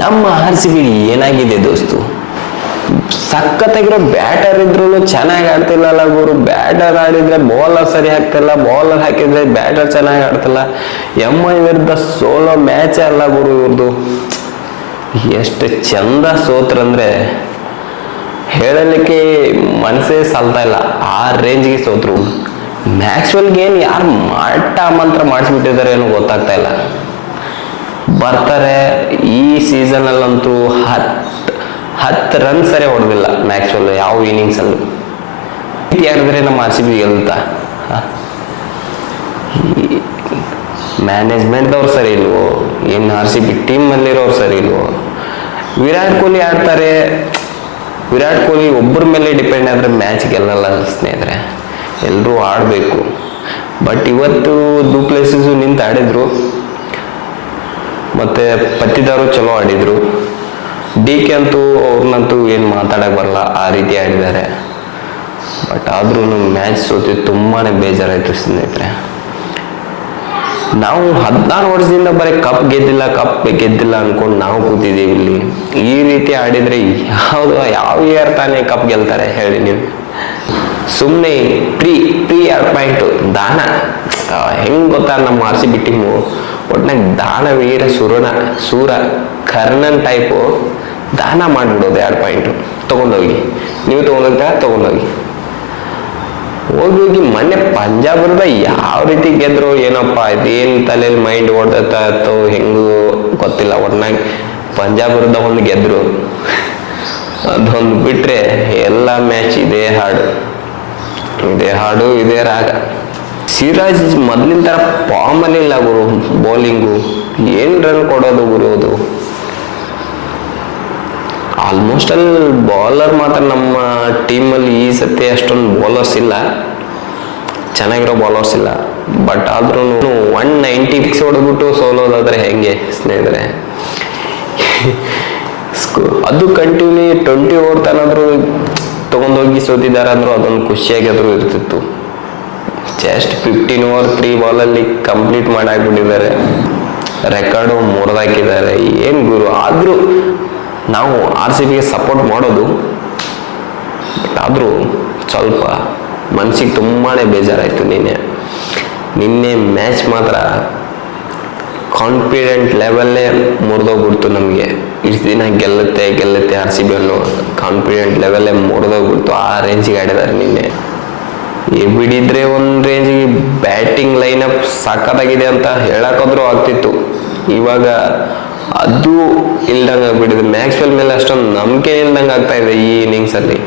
ನಮ್ಮ R C B ಏನಾಗಿದೆ ದೋಸ್ತು, ಸಖತ್ತಾಗಿರೋ batter ಇದ್ರು ಚೆನ್ನಾಗಿ ಆಡ್ತಿಲ್ಲಲ್ಲ ಗುರು. ಬ್ಯಾಟರ್ ಆಡಿದ್ರೆ ಬೌಲರ್ ಸರಿ ಹಾಕ್ತಿಲ್ಲ, ಬೌಲರ್ ಹಾಕಿದ್ರೆ ಬ್ಯಾಟರ್ ಚೆನ್ನಾಗಿ ಆಡ್ತಿಲ್ಲ. MI ವಿರುದ್ಧ ಸೋಲೋ ಮ್ಯಾಚ್ ಅಲ್ಲ ಗುರು ಇವ್ರದ್ದು. ಎಷ್ಟು ಚಂದ ಸೋತ್ರಂದ್ರೆ ಹೇಳಲಿಕ್ಕೆ ಮನಸ್ಸೇ ಸಾಲ್ತಾ ಇಲ್ಲ, ಆ ರೇಂಜ್ಗೆ ಸೋತ್ರು. ಮ್ಯಾಕ್ಸ್ವೆಲ್ಗೆ ಏನು ಯಾರು ಮಾಟ ಮಂತ್ರ ಮಾಡಿಸ್ಬಿಟ್ಟಿದ್ದಾರೆ ಏನೋ ಗೊತ್ತಾಗ್ತಾ ಇಲ್ಲ. ಬರ್ತಾರೆ ಈ ಸೀಸನಲ್ಲಂತೂ 10 ರನ್ ಸರಿ ಹೊಡೆದಿಲ್ಲ ಮ್ಯಾಕ್ಸ್ವೆಲ್ ಯಾವ ಇನ್ನಿಂಗ್ಸಲ್ಲೂ. ಯಾರಿದ್ರೆ ನಮ್ಮ ಆರ್ ಸಿ ಬಿ ಗೆಲ್ತಾ? ಮ್ಯಾನೇಜ್ಮೆಂಟ್ದವ್ರು ಸರಿ ಇಲ್ವೋ, ಏನು ಆರ್ ಸಿ ಬಿ ಟೀಮಲ್ಲಿರೋರು ಸರಿ ಇಲ್ವೋ? ವಿರಾಟ್ ಕೊಹ್ಲಿ ಆಡ್ತಾರೆ, ವಿರಾಟ್ ಕೊಹ್ಲಿ ಒಬ್ಬರ ಮೇಲೆ ಡಿಪೆಂಡ್ ಆದರೆ ಮ್ಯಾಚ್ ಗೆಲ್ಲಲ್ಲ ಸ್ನೇಹಿತರೆ. ಎಲ್ಲರೂ ಆಡಬೇಕು. ಬಟ್ ಇವತ್ತು ಡುಪ್ಲೆಸಿಸು ನಿಂತು ಆಡಿದ್ರು, ಮತ್ತು ಪತ್ತಿದಾರು ಚಲೋ ಆಡಿದರು. DK ಅಂತೂ ಅವ್ರನ್ನಂತೂ ಏನು ಮಾತಾಡೋಕೆ ಬರಲ್ಲ, ಆ ರೀತಿ ಆಡಿದ್ದಾರೆ. ಬಟ್ ಆದ್ರೂ ಮ್ಯಾಚ್ ಸೋತಿ ತುಂಬಾ ಬೇಜಾರಾಯಿತು ಸ್ನೇಹಿತರೆ. ನಾವು 16 ವರ್ಷದಿಂದ ಬರೀ ಕಪ್ ಗೆದ್ದಿಲ್ಲ ಅಂದ್ಕೊಂಡು ನಾವು ಕೂತಿದ್ದೀವಿ ಇಲ್ಲಿ. ಈ ರೀತಿ ಆಡಿದರೆ ಯಾವ ಇಯರ್ ತಾನೇ ಕಪ್ ಗೆಲ್ತಾರೆ ಹೇಳಿ ನೀವು? ಸುಮ್ಮನೆ ಪ್ರೀ 2 ಪಾಯಿಂಟು ದಾನ ಹೆಂಗೆ ಗೊತ್ತಾ, ನಮ್ಮ ಆರ್ ಸಿ ಬಿ ಟೀಮು ಒಟ್ನಾಗ ದಾನವೀರ ಸೂರ ಕರ್ಣನ್ ಟೈಪು ದಾನ ಮಾಡಿಬಿಡೋದು. 2 ಪಾಯಿಂಟು ತೊಗೊಂಡೋಗಿ, ನೀವು ತೊಗೊಂಡೋಗಿ ಹೋಗಿ ಮೊನ್ನೆ ಪಂಜಾಬ್ ವಿರುದ್ಧ ಯಾವ ರೀತಿ ಗೆದ್ರು ಏನಪ್ಪ, ಇದೇನು ತಲೆಯಲ್ಲಿ ಮೈಂಡ್ ಓಡ್ದತ್ತೋ ಹೆಂಗೂ ಗೊತ್ತಿಲ್ಲ. ಒಟ್ನಾಗ ಪಂಜಾಬ್ ವಿರುದ್ಧ ಒಂದು ಗೆದ್ರು, ಅದೊಂದು ಬಿಟ್ರೆ ಎಲ್ಲ ಮ್ಯಾಚ್ ಇದೇ ಹಾಡು ಇದೇ ರಾಗ. ಸಿರಾಜ್ ಮೊದಲಿನ ಥರ ಫಾರ್ಮಲ್ಲಿ ಇಲ್ಲ ಗುರು. ಬೌಲಿಂಗು ಏನು ರನ್ ಕೊಡೋದು ಗುರು ಅದು. ಆಲ್ಮೋಸ್ಟ್ ಅಲ್ಲಿ ಬೌಲರ್ ಮಾತ್ರ ನಮ್ಮ ಟೀಮಲ್ಲಿ ಈ ಸತಿ ಅಷ್ಟೊಂದು ಬೌಲರ್ಸ್ ಇಲ್ಲ, ಚೆನ್ನಾಗಿರೋ ಬೌಲರ್ಸ್ ಇಲ್ಲ. ಬಟ್ ಆದ್ರೂ 190 ಫಿಕ್ಸ್ ಹೊಡೆದ್ಬಿಟ್ಟು ಸೋಲೋದಾದ್ರೆ ಹೆಂಗೆ ಸ್ನೇಹಿತರೆ? ಅದು ಕಂಟಿನ್ಯೂ 20 ಓವರ್ ತನಾದ್ರೂ ತೊಗೊಂಡೋಗಿ ಸೋತಿದ್ದಾರೆ ಅಂದ್ರೂ ಅದೊಂದು ಖುಷಿಯಾಗಾದ್ರೂ ಇರ್ತಿತ್ತು. ಜಸ್ಟ್ 15 ಓವರ್ 3 ಬಾಲಲ್ಲಿ ಕಂಪ್ಲೀಟ್ ಮಾಡಾಕ್ಬಿಟ್ಟಿದ್ದಾರೆ. ರೆಕಾರ್ಡು ಮುರಿದಾಕಿದ್ದಾರೆ. ಏನು ಗುರು, ಆದರೂ ನಾವು ಆರ್ ಸಿ ಬಿಗೆ ಸಪೋರ್ಟ್ ಮಾಡೋದು. ಬಟ್ ಆದರೂ ಸ್ವಲ್ಪ ಮನಸ್ಸಿಗೆ ತುಂಬಾ ಬೇಜಾರಾಯಿತು. ನಿನ್ನೆ ಮ್ಯಾಚ್ ಮಾತ್ರ ಕಾನ್ಫಿಡೆಂಟ್ ಲೆವೆಲ್ಲೇ ಮುರಿದೋಗ್ಬಿಡ್ತು ನಮಗೆ. ಇಷ್ಟು ದಿನ ಗೆಲ್ಲುತ್ತೆ ಆರ್ ಸಿ ಬಿ ಅನ್ನೋ ಕಾನ್ಫಿಡೆಂಟ್ ಲೆವೆಲ್ಲೇ ಮುರಿದೋಗ್ಬಿಡ್ತು. ಆ ರೇಂಜಿಗೆ ಆಡಿದ್ದಾರೆ ನಿನ್ನೆ. ಬಿಡಿದ್ರೆ ಒಂದು ರೇಂಜಿಗೆ ಬ್ಯಾಟಿಂಗ್ ಲೈನಪ್ ಸಾಕಾಗಿದೆ ಅಂತ ಹೇಳಕ್ಕಾದ್ರೂ ಆಗ್ತಿತ್ತು. ಇವಾಗ ಅದು ಇಲ್ದಂಗೆ ಆಗ್ಬಿಟ್ಟಿದೆ. ಮ್ಯಾಕ್ಸ್ವೆಲ್ ಮೇಲೆ ಅಷ್ಟೊಂದು ನಂಬಿಕೆ ಇಲ್ದಂಗೆ ಆಗ್ತಾ ಇದೆ ಈ ಇನ್ನಿಂಗ್ಸಲ್ಲಿ.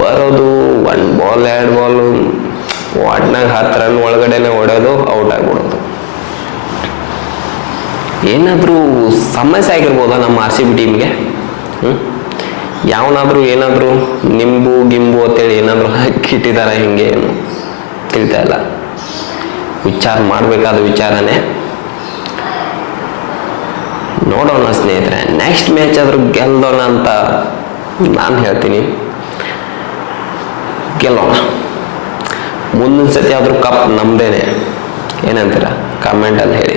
ಬರೋದು 1 ಬಾಲ್ 2 ಬಾಲು ವಾಟ್ನಾಗ 10 ರನ್ ಒಳಗಡೆನೆ ಹೊಡೆಯೋದು, ಔಟ್ ಆಗ್ಬಿಡೋದು. ಏನಾದರೂ ಸಮಸ್ಯೆ ಆಗಿರ್ಬೋದಾ ನಮ್ಮ ಆರ್ ಸಿ ಬಿ ಟೀಮ್ಗೆ? ಯಾವನಾದರೂ ಏನಾದರೂ ನಿಂಬು ಗಿಂಬು ಅಂತೇಳಿ ಏನಾದರೂ ಹಾಕಿಟ್ಟಿದ್ದಾರೆ ಹಿಂಗೆ ಏನು ತಿಳಿತಾ ಇಲ್ಲ. ವಿಚಾರ ಮಾಡಬೇಕಾದ ವಿಚಾರನೇ. ನೋಡೋಣ ಸ್ನೇಹಿತರೆ, ನೆಕ್ಸ್ಟ್ ಮ್ಯಾಚ್ ಆದರೂ ಗೆಲ್ಲೋಣ ಅಂತ ನಾನು ಹೇಳ್ತೀನಿ. ಗೆಲ್ಲೋಣ. ಮುಂದಿನ ಸತಿ ಆದರೂ ಕಪ್ ನಮ್ದೇನೆ. ಏನಂತೀರ? ಕಮೆಂಟಲ್ಲಿ ಹೇಳಿ.